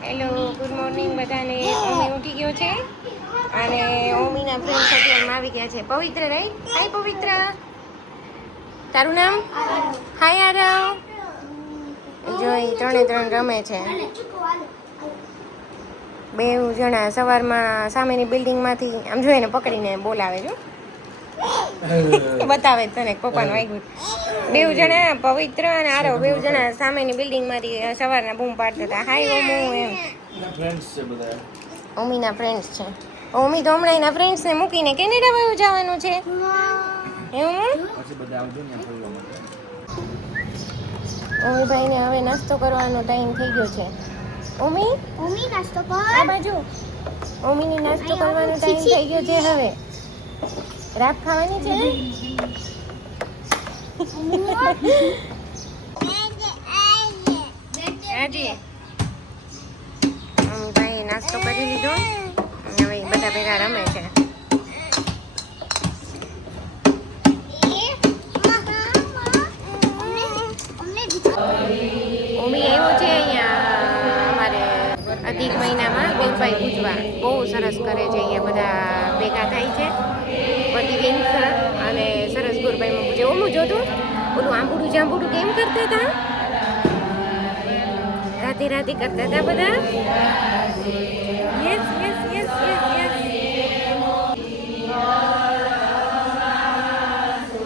Hello, good morning બધાને. ઓમી ઉઠી ગયો છે અને ઓમીના ફ્રેન્ડ્સ અત્યારમાં આવી ગયા છે. પવિત્ર રાઈટ? હાય પવિત્ર, તારું નામ? હાય આરવ. જો એ ત્રણે ત્રણ રમે છે. બે જણા સવારમાં સામેની બિલ્ડિંગમાંથી આમ જોઈને પકડીને બોલાવે છે. બતાવે તને પપ્પાનું વાગ્યું. બે જણા પવિત્ર અને આરવ બે જણા સામેની બિલ્ડિંગમાંથી સવારના બૂમ પાડતા હતા. હાય ઓમુ એમ. ઓમીના ફ્રેન્ડ્સ છે. ઓમી તો હમણાં એના ફ્રેન્ડ્સને મૂકીને કેનેડા વાયું જવાનું છે. એવું ઓમીભાઈને હવે નાસ્તો કરવાનો ટાઈમ થઈ ગયો છે. ઓમી નાસ્તો કર. આ બાજુ ઓમીની નાસ્તો કરવાનો ટાઈમ થઈ ગયો છે. હવે રાત ખાવાની છે. હાજી ભાઈ નાસ્તો કરી લીધો. હવે બધા ભેગા રમે છે. ઓમી આવ્યો છે અહીંયા અમારે અધિક મહિનામાં ગુરબાઈ પૂજવા. બહુ સરસ કરે છે. અહીંયા બધા ભેગા થાય છે. બધી વિંગ્સ અને સરસ ગુરબાઈમાં પૂજે. ઓમું જોતું ઓલું આંબુડું જાંબુડું કેમ કરતા હતા? રાતે રાતે કરતા હતા બધા. Yes yes yes yes yes.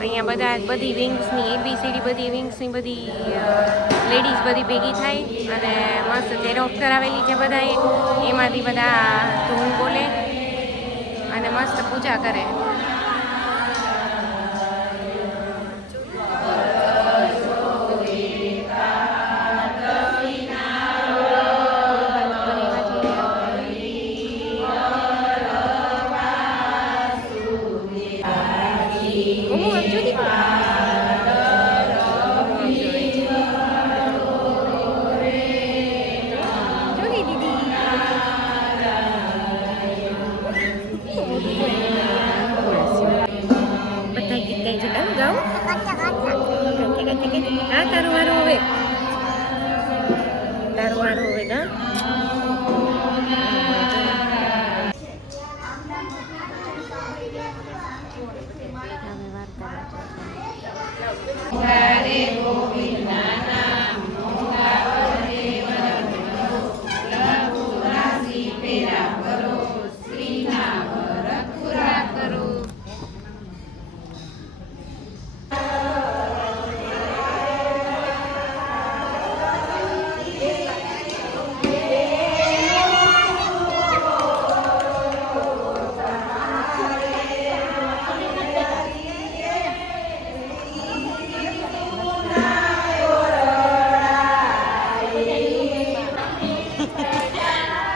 અહીંયા બધા બધી વિંગ્સની એબીસીડી બધી વિંગ્સની બધી લેડીઝ બધી ભેગી થાય અને મસ્ત ઝેરોક્ષ કરાવેલી છે બધાએ. એમાંથી બધા ધૂન બોલે અને મસ્ત પૂજા કરે. હા તારું મારું હવે ના.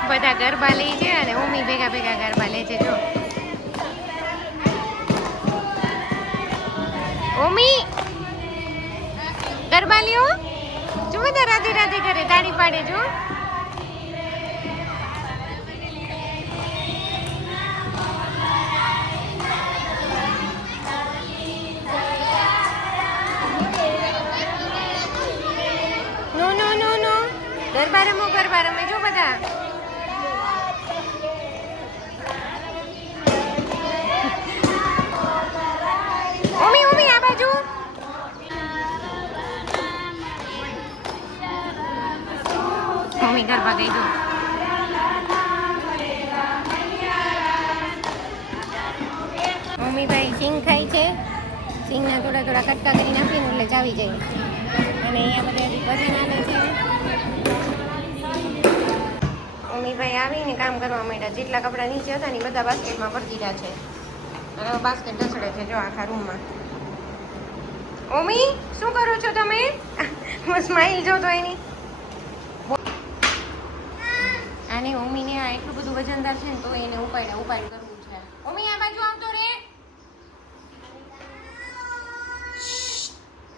બધા ગરબા લે છે અને ઓમી ભેગા ભેગા ગરબા લે છે. જો ઓમી ગરબા લ્યો. જો બધા રાધે રાધે કરે, તાળી પાડે. જો નો નો નો નો ગરબા રમે. જો બધા ઓમી આ બાજુ. ઓમી ગરબા ગઈ. જો મમ્મી ભાઈ સિંગ ખાય છે. સિંગના થોડા થોડા કટકા કરી નાખીને એટલે ચાવી જાય. અને અહીંયા બધા ભજન આવે છે. મમ્મી ભાઈ આવીને કામ કરવા માંડ્યા. જેટલા કપડાં નીચે હતા ને બધા બાસ્કેટમાં ભરી દીધા છે અને બાસ્કેટ ઢસડે છે. જો આખા રૂમમાં. ઓમી શું કરો છો તમે? સ્માઈલ જો તો એની. આને ઓમીને આ એટલું બધું વજનદાર છે ને તો એને ઉપાડ કરવું છે. ઓમી આ બાજુ આવતો રે.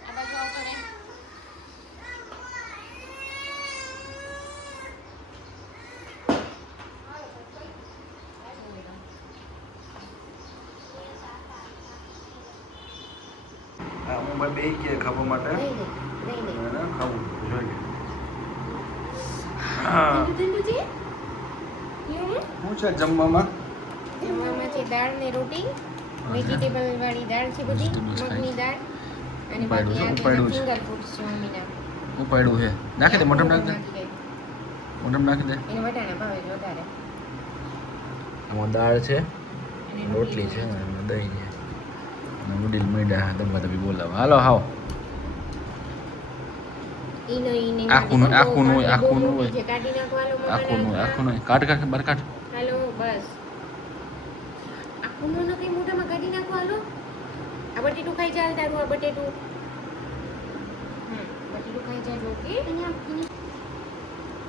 આ બાજુ આવતો રે. હું બે કે ખાવા માટે ખાવું જોઈએ. ઠંડુ છે શું છે જમવામાં? જમવામાં છે દાળ ને રોટી, વેજીટેબલ વાળી દાળ છે બધી, મગની દાળ અને બાકી આ ઉપાડ્યું છે. ફિંગર ફૂડ્સ છે મમ્મીના. ઉપાડ્યું છે. નાખી દે, મોઢામાં નાખી દે. નાખી દે. મોઢામાં નાખી દે. એને વટાણા ભાવે છે વધારે. આમાં દાળ છે, રોટલી છે, અને દહીં છે. અને વડીલ મૈડા દબા દબી બોલાવે. હાલો હાવ. ઈનો ઈને આખું નું હોય. જે કાઢી નાખવાનો આખું નું કાઢ બાર કાઢ. હાલો બસ આખું નો કઈ મોઢામાં કાઢી નાખો હાલો. આ બટેટું ખાઈ ચાલ તારું આ બટેટું. બટેટું ખાઈ ચાલ ઓકે.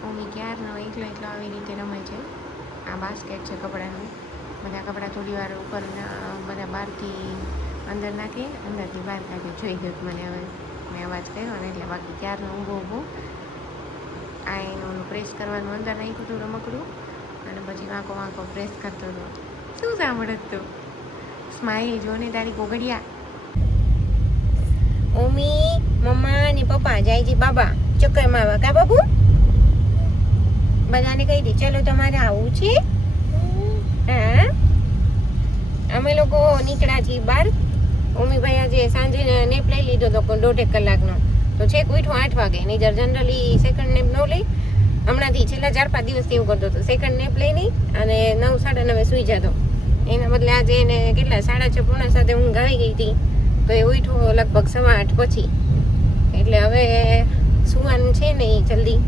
મમ્મી ક્યારનો એકલો આવી રીતે રમે છે. આ બાસ્કેટ છે કપડાનું. બધા કપડાં થોડી વાર ઉપર બધા બહારથી અંદર નાખે, અંદરથી બહાર કાઢે. જોઈ ગયું મને હવે મેં અવાજ કર્યો ને એટલે બાકી ક્યારનો ઊભો આ એનું પ્રેસ કરવાનું અંદર નાખ્યું હતું રમકડું અને પછી વાંકો પ્રેસ કરતો હતો. શું સાંભળત તું? સ્માઈલ જો ને તારી કોગડિયા. મમ્મી મમ્મા ને પપ્પા જાય છે બાબા ચક્કર મારવા. કા બાબુ બધાને કહી દે ચલો તમારે આવું છે. હા અમે લોકો નીકળ્યા છીએ બહાર. મમ્મીભાઈ આજે સાંજે નેપ લઈ લીધો હતો 1.5 કલાકનો. તો છેક ઉઠો 8 વાગે. નહીંતર જનરલી સેકન્ડ નેપ ન લઈ. હમણાંથી છેલ્લા 4-5 દિવસથી એવું કરતો હતો. સેકન્ડ નેપ લઈ નહીં અને 9-9:30 સૂઈ જતો. એના બદલે આજે એને કેટલા 6:30 પોણા 7 ઊંઘ આવી ગઈ હતી. તો એ ઉઠો લગભગ 8:15 પછી. એટલે હવે સુવાનું છે નહીં જલ્દી.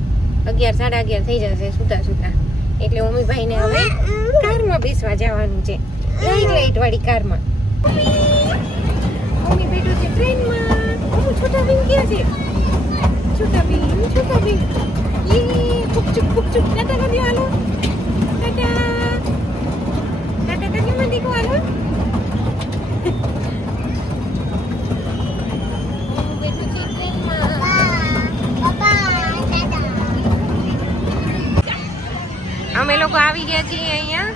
11-11:30 થઈ જશે સુતા. એટલે મમ્મીભાઈને હવે કારમાં બેસવા જવાનું છે. લાઈટ વાળી કારમાં. મમ્મી બેઠો છે ટ્રેનમાં. છોટા ભીમ ક્યાં છે? છોટા ભીમ ફૂકચુક ટાટા કરી હાલો. ટાટા કરી માં દીકો હાલો. બેઠો છે ટ્રેનમાં. અમે લોકો આવી ગયા છીએ અહીંયા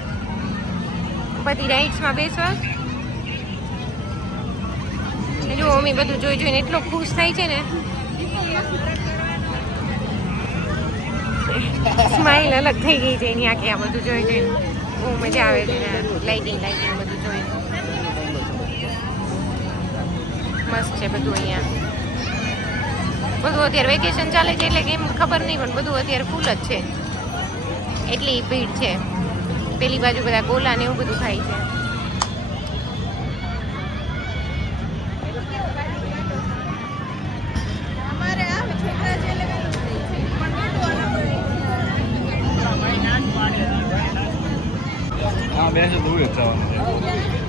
બધી રાઇડ્સમાં બેસવા. જો મમ્મી બધું જોઈને એટલો ખુશ થાય છે ને. સ્માઈલ અલગ થઈ ગઈ છે એની આખી આ બધું જોઈને. બહુ મજા આવે છે લાઇટિંગ બધું જોઈને. મસ્ત છે બધું અહીંયા. બધું અત્યારે વેકેશન ચાલે છે એટલે કેમ ખબર નહીં પણ બધું અત્યારે ફૂલ જ છે. એટલી ભીડ છે. પેલી બાજુ બધા ગોલા ને એવું બધું ખાય છે.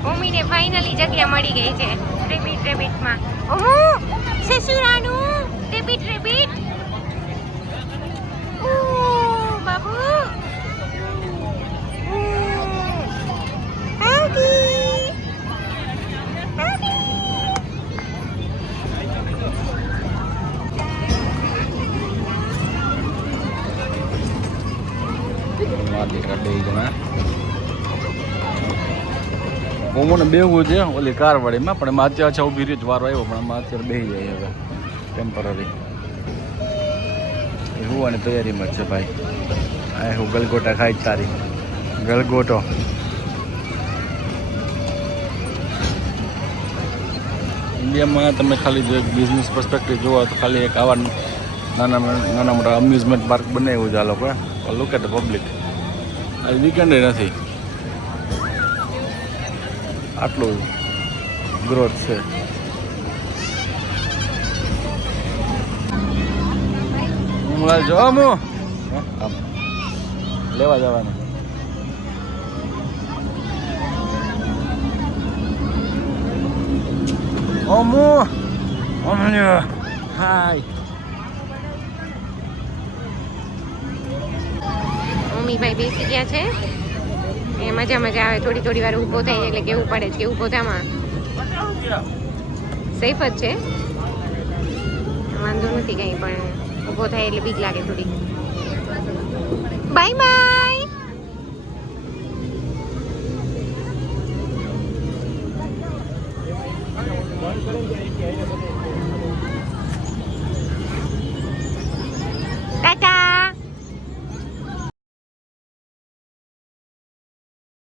મમ્મીને ફાઇનલી જગ્યા મળી ગઈ છે રેબિટમાં. ઓહો સસુરાનું રેબિટ. ઓ બાબુ મોમોને બેહવું છે ઓલી કાર વાળીમાં પણ એમાં અત્યારે ઊભી રહી વારો આવ્યો પણ આમાં અત્યારે બેસી જાય હવે ટેમ્પરરી. એ હોવાની તૈયારીમાં જ છે ભાઈ. આ હું ગલગોટા ખાઈ જ તારી ગલગોટો. ઇન્ડિયામાં તમે ખાલી જો એક બિઝનેસ પર્સપેક્ટિવ જોવો તો ખાલી એક આવા નાના મોટા અમ્યુઝમેન્ટ પાર્ક બનાવ્યું છે આ લોકો. Look at the public. આજે વીકેન્ડ નથી આટલું ગ્રોથ છે. જો લેવા જવાનું. હાય મમ્મીભાઈ બેસી ગયા છે. એ મજા આવે. થોડી વાર ઊભો થાય એટલે કેવું પડે છે કે ઊભો થામાં સેફ જ છે. વાંધો નથી કંઈ પણ ઊભો થાય એટલે બીક લાગે થોડી. બાય